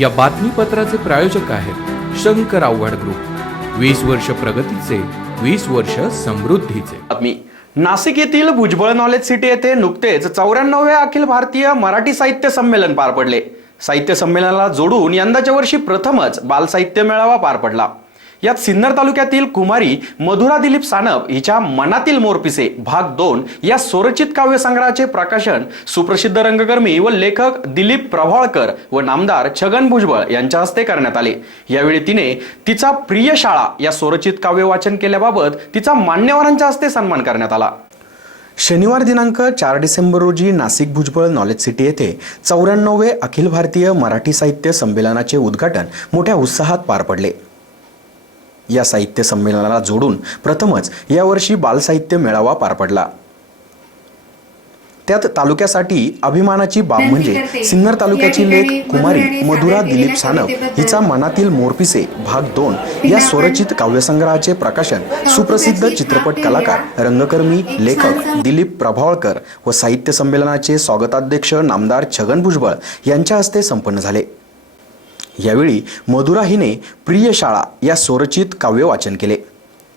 या बातमीपत्राचे प्रायोजक आहेत शंकर आव्हाड ग्रुप. वीस वर्ष प्रगतीचे वीस वर्ष समृद्धीचे. बातमी. नाशिक येथील भुजबळ नॉलेज सिटी येथे नुकतेच चौऱ्याण्णव्या अखिल भारतीय मराठी साहित्य संमेलन पार पडले. साहित्य संमेलनाला जोडून यंदाच्या वर्षी प्रथमच बालसाहित्य मेळावा पार पडला. यात सिन्नर तालुक्यातील कुमारी मधुरा दिलीप सानप हिच्या मनातील मोरपिसे भाग दोन या स्वरचित काव्यसंग्रहाचे प्रकाशन सुप्रसिद्ध रंगकर्मी व लेखक दिलीप प्रभाळकर व नामदार छगन भुजबळ यांच्या हस्ते करण्यात आले. यावेळी तिने तिचा प्रिय शाळा या स्वरचित काव्य वाचन केल्याबाबत तिचा मान्यवरांच्या हस्ते सन्मान करण्यात आला. शनिवार दिनांक चार डिसेंबर रोजी नाशिक भुजबळ नॉलेज सिटी येथे चौऱ्याण्णवे अखिल भारतीय मराठी साहित्य संमेलनाचे उद्घाटन मोठ्या उत्साहात पार पडले. या साहित्य संमेलनाला जोडून प्रथमच यावर्षी बालसाहित्य मेळावा पार पडला. त्यात तालुक्यासाठी अभिमानाची बाब म्हणजे सिन्नर तालुक्याची लेख कुमारी मधुरा दिलीप सानप हिचा मनातील मोरपिसे भाग दोन. या स्वरचित काव्यसंग्रहाचे प्रकाशन सुप्रसिद्ध चित्रपट कलाकार रंगकर्मी लेखक दिलीप प्रभावळकर व साहित्य संमेलनाचे स्वागताध्यक्ष नामदार छगन भुजबळ यांच्या हस्ते संपन्न झाले. यावेळी मधुरा हिने प्रिय शाळा या स्वरचित काव्य वाचन केले.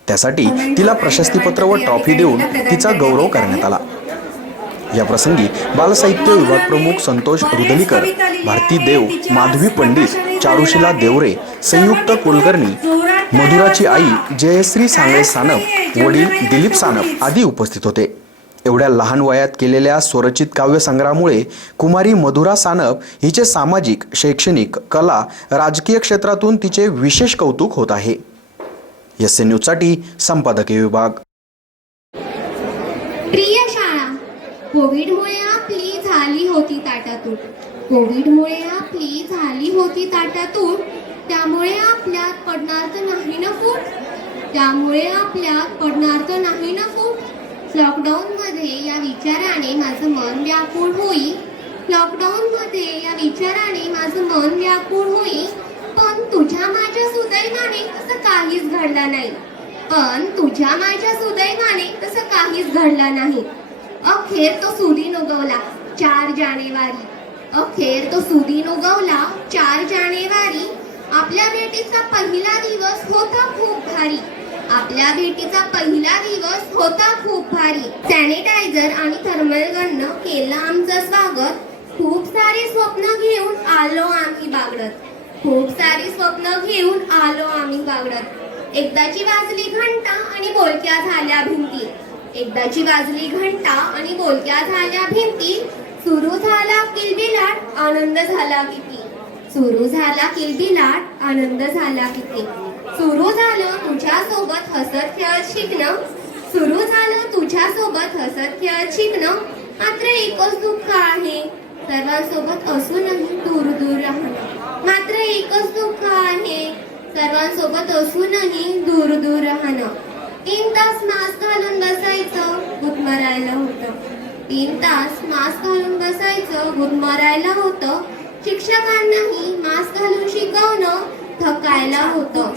त्यासाठी तिला प्रशस्तीपत्र व ट्रॉफी देऊन तिचा गौरव करण्यात आला. या प्रसंगी बालसाहित्य विभाग प्रमुख संतोष रुदलीकर भारती देव माधवी पंडित चारुशिला देवरे संयुक्त कुलकर्णी मधुराची आई जयश्री सांगळे सानप वडील दिलीप सानप आदी उपस्थित होते. एवढ्या लहान वयात केलेल्या स्वरचित काव्यसंग्रहामुळे कुमारी मधुरा सानप हिचे सामाजिक शैक्षणिक कला राजकीय क्षेत्रातून तिचे विशेष कौतुक होत आहे. एस एन न्यूजसाठी संपादकीय विभाग. प्रिय शाळा कोविडमुळे आपली झाली होती ताटातूट कोविडमुळे आपली झाली होती ताटातूट त्यामुळे आपल्यात पडणार तर नाही ना फूट? त्यामुळे आपल्यात पडणार तर नाही ना फूट? लॉकडाऊन मध्ये या विचाराने माझं मन व्याकुळ होई. लॉकडाऊन मध्ये या विचाराने माझं मन व्याकुळ होई. पण तुझ्या माझ्या सुदैवाने तसं काहीच घडलं नाही. पण तुझ्या माझ्या सुदैवाने तसं काहीच घडलं नाही. अखेर तो सुदीन उगवला चार जानेवारी. अखेर तो सुदीन उगवला चार जानेवारी. आपल्या भेटीचा पहिला दिवस हो आपल्या भेटीचा पहिला दिवस होता खूप भारी. सॅनिटायझर आणि थर्मल गननं केलं आमचं स्वागत. खूप सारी स्वप्न घेऊन आलो आम्ही बागडत. खूप सारी स्वप्न घेऊन आलो आम्ही बागडत. एकदाची वाजली घंटा आणि बोलक्या झाल्या भिंती. एकदाची वाजली घंटा आणि बोलक्या झाल्या भिंती. सुरू झाला किलबिलाट आनंद झाला किती. सुरू झाला किलबिलाट आनंद झाला किती. सुरू झालं तुझ्या सोबत हसत खेळत शिकणं सुरू झालं तुझ्या सोबत हसत खेळत शिकणं मात्र एकच दुःख आहे सर्वांसोबत असूनही दूर दूर राहणं. मात्र एकच दुःख आहे सर्वांसोबत असूनही दूर दूर राहणं. तीन तास मास्क घालून बसायचं गुदमरायला होतं. तीन तास मास्क घालून बसायचं गुदमरायला होतं. शिक्षकांनाही मास्क घालून शिकवणं थकायला होतं.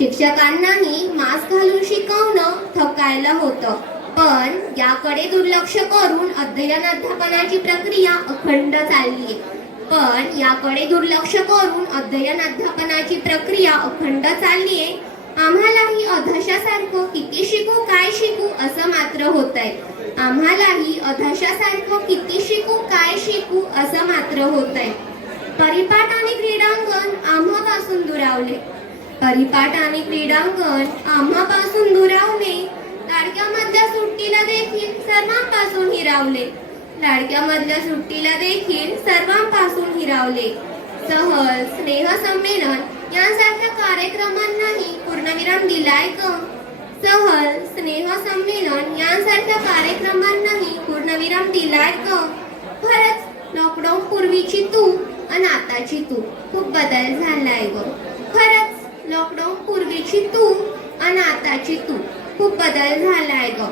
शिक्षकांनाही मास्क घालून शिकवणं थकायला होतं. पण याकडे दुर्लक्ष करून अध्ययन अध्यापनाची प्रक्रिया अखंड चाललीये. पण याकडे दुर्लक्ष करून अध्ययन अध्यापनाची प्रक्रिया अखंड चाललीये आम्हालाही अधशासारखं किती शिकू काय शिकू असं मात्र होत आहे आम्हालाही अधशासारखं किती शिकू काय शिकू असं मात्र होत आहे परिपाठ आणि क्रीडांगण आम्हापासून दुरावले. परिपाठ आणि क्रीडांगण आम्हापासून दुरावले. लाडक्यामधल्या सुट्टीला देखील सर्वांपासून हिरावले. लाडक्यामधल्या सुट्टीला देखील सर्वांपासून हिरावले. सहल स्नेह संमेलन यांसारख्या कार्यक्रमांनाही पूर्णविराम दिलाय का? सहल स्नेह संमेलन यांसारख्या कार्यक्रमांनाही पूर्णविराम दिलाय का? खरंच लॉकडाऊन पूर्वीची तू आणि आताची तू खूप बदल झालाय ग. पूर्वीची तू आणि आताची तू. खूप बदल झालाय ग.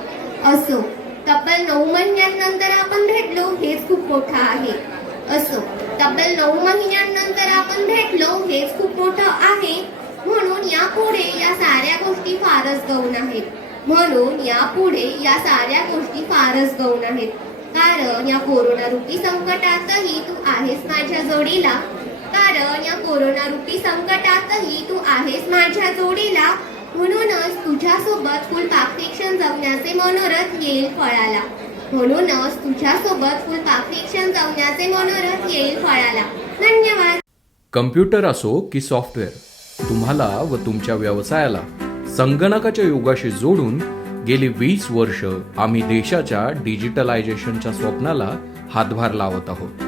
असो तब्बल नऊ महिन्यांनंतर आपण भेटलो हेच खूप मोठं आहे. असो तब्बल नऊ महिन्यांनंतर आपण भेटलो हेच खूप मोठं आहे. म्हणून यापुढे या साऱ्या गोष्टी फारच गौण आहेत. म्हणून यापुढे या साऱ्या गोष्टी फारच गौण आहेत. कारण या कोरोना रूपी संकटातही तू आहेस माझ्या जोडीला. कारण या कोरोना रूपी संकटातही तू आहेस माझ्या जोडीला. म्हणूनच तुझ्यासोबत फुलपाखरीक्षण जगण्याचे मनोरथ येईल फळाला. म्हणूनच तुझ्यासोबत फुलपाखरीक्षण जगण्याचे मनोरथ येईल फळाला. धन्यवाद. कम्प्युटर असो की सॉफ्टवेअर तुम्हाला व तुमच्या व्यवसायाला संगणकाच्या युगाशी जोडून गेली वीस वर्ष आम्ही देशाच्या डिजिटलायझेशनच्या स्वप्नाला हातभार लावत आहोत.